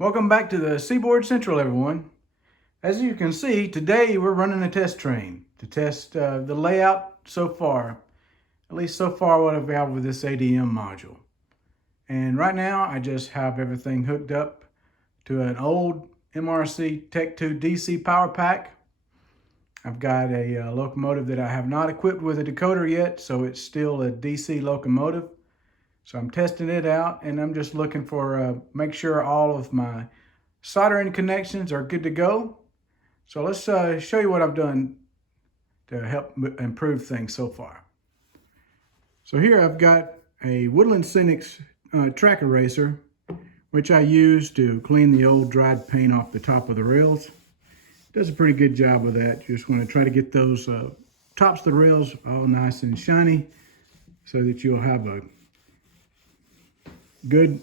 Welcome back to the Seaboard Central, everyone. As you can see, today we're running a test train to test the layout so far, at least so far what I've got with this ADM module. And right now I just have everything hooked up to an old MRC Tech 2 DC power pack. I've got a locomotive that I have not equipped with a decoder yet, so it's still a DC locomotive. So I'm testing it out, and I'm just looking for make sure all of my soldering connections are good to go. So let's show you what I've done to help improve things so far. So here I've got a Woodland Scenics track eraser, which I use to clean the old dried paint off the top of the rails. It does a pretty good job of that. You just want to try to get those tops of the rails all nice and shiny so that you'll have a good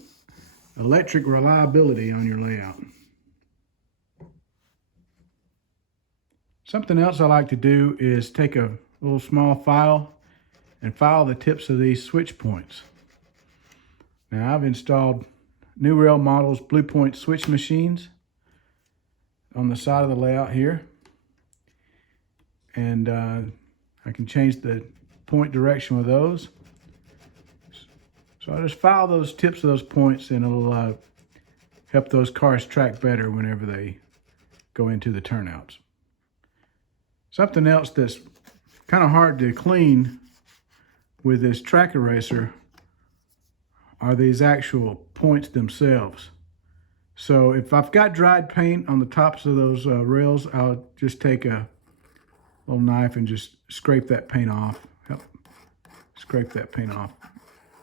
electric reliability on your layout. Something else I like to do is take a little small file and file the tips of these switch points. Now I've installed New Rail Models Blue Point switch machines on the side of the layout here, and I can change the point direction with those. So I just file those tips of those points, and it'll help those cars track better whenever they go into the turnouts. Something else that's kind of hard to clean with this track eraser are these actual points themselves. So if I've got dried paint on the tops of those rails, I'll just take a little knife and just scrape that paint off. Scrape that paint off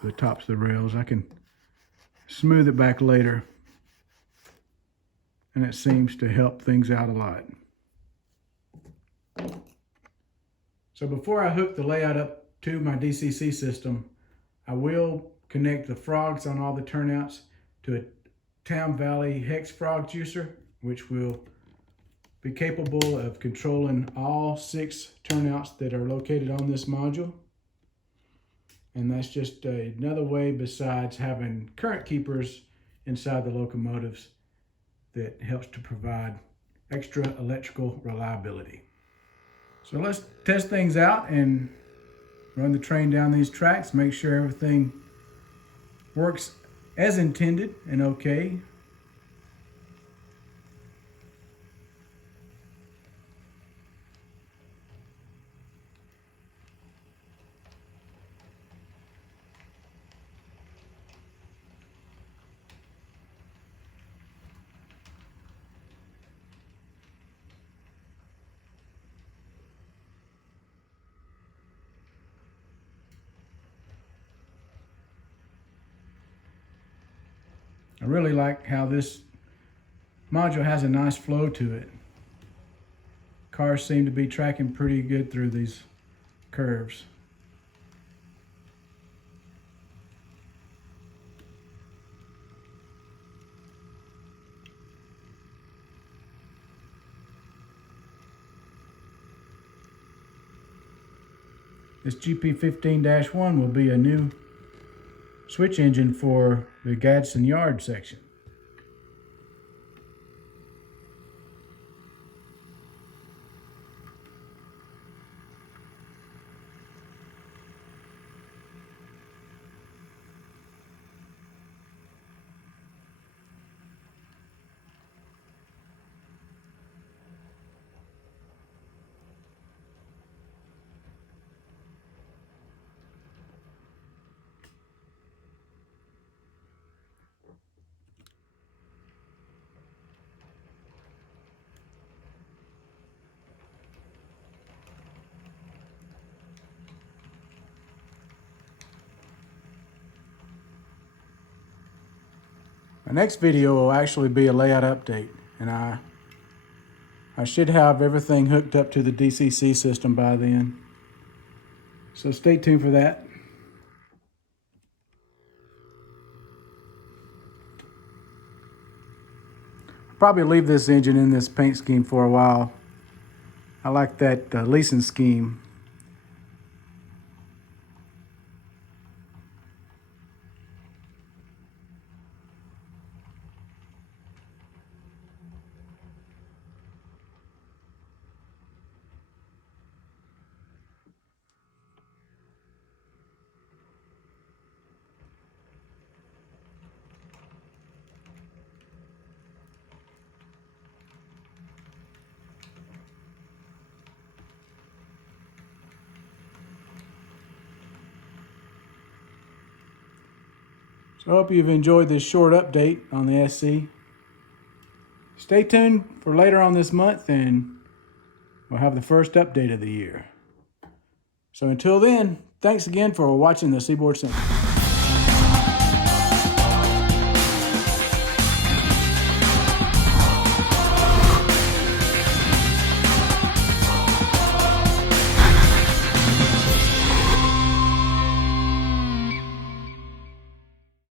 the tops of the rails. I can smooth it back later, and it seems to help things out a lot. So before I hook the layout up to my DCC system, I will connect the frogs on all the turnouts to a Town Valley hex frog juicer, which will be capable of controlling all 6 turnouts that are located on this module. And that's just another way besides having current keepers inside the locomotives that helps to provide extra electrical reliability. So let's test things out and run the train down these tracks, make sure everything works as intended and okay. I really like how this module has a nice flow to it. Cars seem to be tracking pretty good through these curves. This GP15-1 will be a new switch engine for the Gadsden Yard section. My next video will actually be a layout update, and I should have everything hooked up to the DCC system by then. So stay tuned for that. I'll probably leave this engine in this paint scheme for a while. I like that leasing scheme. So I hope you've enjoyed this short update on the SC. Stay tuned for later on this month and we'll have the first update of the year. So until then, thanks again for watching the Seaboard Central.